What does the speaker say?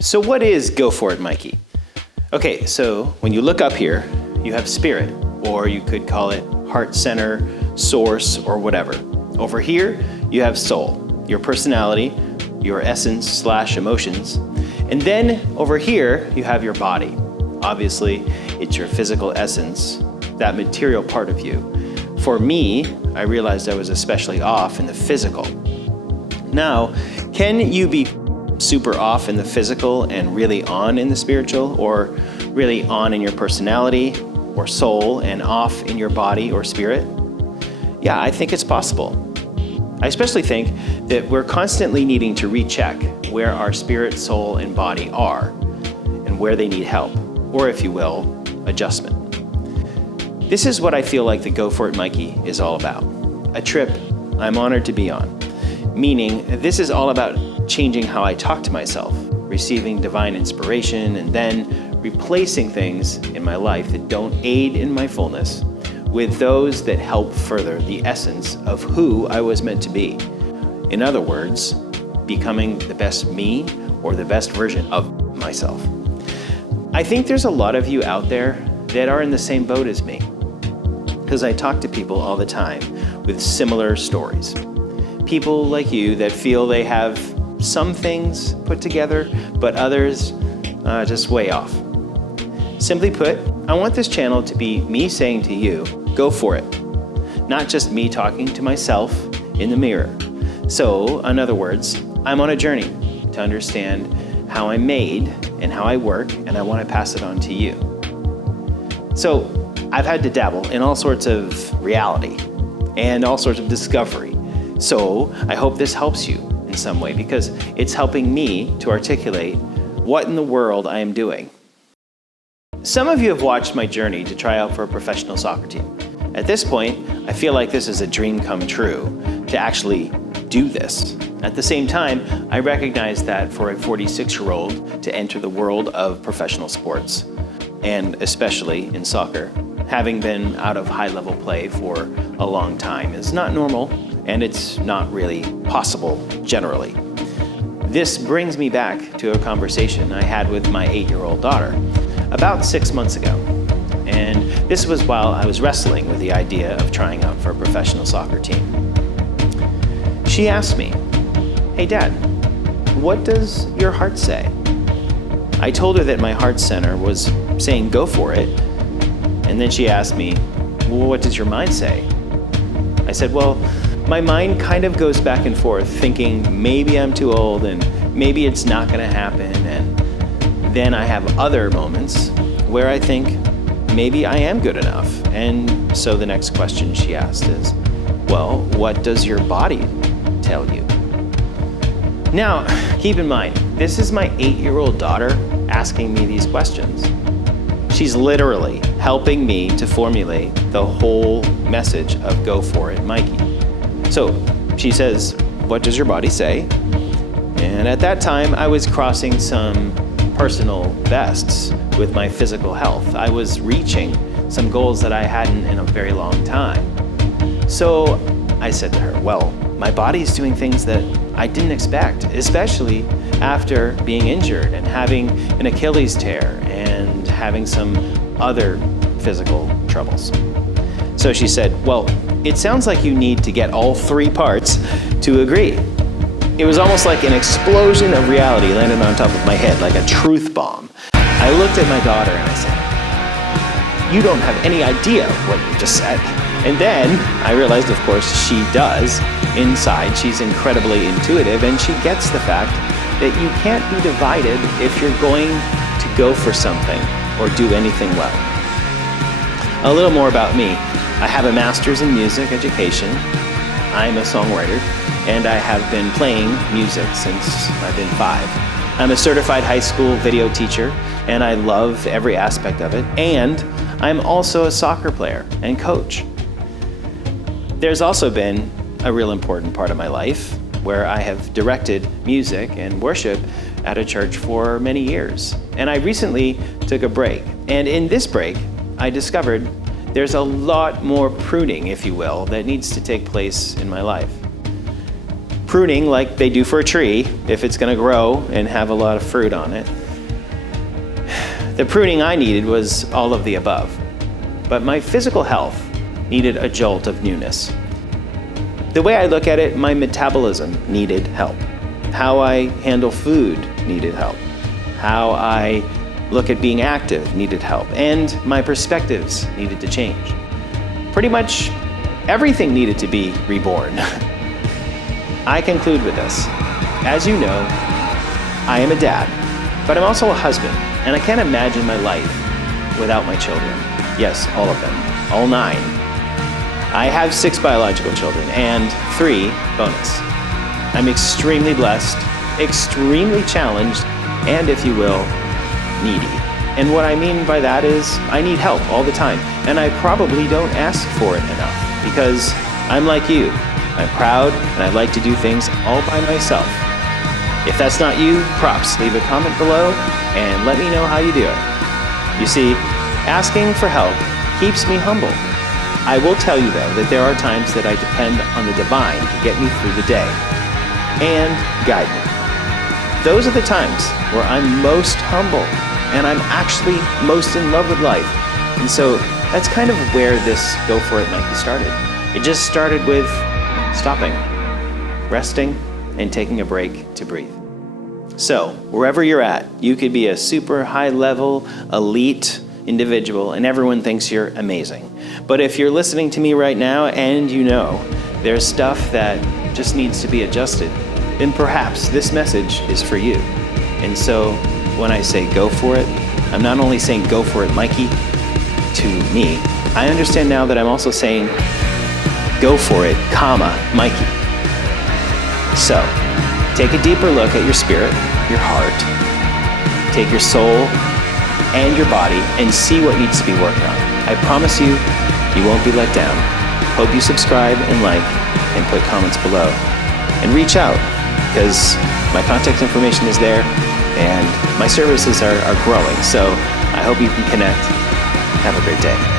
So what is Go-For-It-Mikey? Okay, so when you look up here, you have spirit, or you could call it heart center, source, or whatever. Over here, you have soul, your personality, your essence/emotions. And then over here, you have your body. Obviously, it's your physical essence, that material part of you. For me, I realized I was especially off in the physical. Now, can you be super off in the physical and really on in the spiritual, or really on in your personality or soul and off in your body or spirit? Yeah, I think it's possible. I especially think that we're constantly needing to recheck where our spirit, soul, and body are and where they need help, or if you will, adjustment. This is what I feel like the Go-For-It-Mikey is all about. A trip I'm honored to be on. Meaning, this is all about changing how I talk to myself, receiving divine inspiration, and then replacing things in my life that don't aid in my fullness with those that help further the essence of who I was meant to be. In other words, becoming the best me or the best version of myself. I think there's a lot of you out there that are in the same boat as me, because I talk to people all the time with similar stories. People like you that feel they have some things put together, but others just way off. Simply put, I want this channel to be me saying to you, go for it. Not just me talking to myself in the mirror. So, in other words, I'm on a journey to understand how I'm made and how I work, and I want to pass it on to you. So, I've had to dabble in all sorts of reality and all sorts of discovery. So, I hope this helps you in some way, because it's helping me to articulate what in the world I am doing. Some of you have watched my journey to try out for a professional soccer team. At this point, I feel like this is a dream come true to actually do this. At the same time, I recognize that for a 46-year-old to enter the world of professional sports, and especially in soccer, having been out of high-level play for a long time is not normal, and it's not really possible generally. This brings me back to a conversation I had with my 8-year-old daughter about 6 months ago. And this was while I was wrestling with the idea of trying out for a professional soccer team. She asked me, "Hey Dad, what does your heart say?" I told her that my heart center was saying go for it. And then she asked me, "Well, what does your mind say?" I said, "Well, my mind kind of goes back and forth thinking maybe I'm too old and maybe it's not gonna happen, and then I have other moments where I think maybe I am good enough." And so the next question she asked is, "Well, what does your body tell you?" Now, keep in mind, this is my 8-year-old daughter asking me these questions. She's literally helping me to formulate the whole message of Go-For-It-Mikey. So she says, "What does your body say?" And at that time, I was crossing some personal bests with my physical health. I was reaching some goals that I hadn't in a very long time. So I said to her, "Well, my body's doing things that I didn't expect, especially after being injured and having an Achilles tear and having some other physical troubles." So she said, "Well, it sounds like you need to get all 3 parts to agree." It was almost like an explosion of reality landed on top of my head, like a truth bomb. I looked at my daughter and I said, "You don't have any idea what you just said." And then I realized, of course, she does. Inside, she's incredibly intuitive, and she gets the fact that you can't be divided if you're going to go for something or do anything well. A little more about me. I have a master's in music education. I'm a songwriter, and I have been playing music since I've been 5. I'm a certified high school video teacher, and I love every aspect of it. And I'm also a soccer player and coach. There's also been a real important part of my life where I have directed music and worship at a church for many years. And I recently took a break. And in this break, I discovered there's a lot more pruning, if you will, that needs to take place in my life. pruning like they do for a tree if it's going to grow and have a lot of fruit on it. The pruning I needed was all of the above, but my physical health needed a jolt of newness. The way I look at it, my metabolism needed help. How I handle food needed help. How I look at being active needed help. And my perspectives needed to change. Pretty much everything needed to be reborn. I conclude with this. As you know, I am a dad, but I'm also a husband, and I can't imagine my life without my children. Yes, all of them, all 9. I have 6 biological children and 3 bonus. I'm extremely blessed, extremely challenged, and if you will, needy. And what I mean by that is I need help all the time, and I probably don't ask for it enough because I'm like you. I'm proud and I like to do things all by myself. If that's not you, props. Leave a comment below and let me know how you do it. You see, asking for help keeps me humble. I will tell you though that there are times that I depend on the divine to get me through the day and guide me. Those are the times where I'm most humble and I'm actually most in love with life. And so that's kind of where this Go-For-It-Mikey started. It just started with stopping, resting, and taking a break to breathe. So wherever you're at, you could be a super high level, elite individual and everyone thinks you're amazing. But if you're listening to me right now and you know there's stuff that just needs to be adjusted, then perhaps this message is for you. And so when I say go for it, I'm not only saying go for it, Mikey, to me. I understand now that I'm also saying go for it, Mikey. So take a deeper look at your spirit, your heart, take your soul and your body and see what needs to be worked on. I promise you, you won't be let down. Hope you subscribe and like and put comments below. And reach out, because my contact information is there and my services are growing. So I hope you can connect. Have a great day.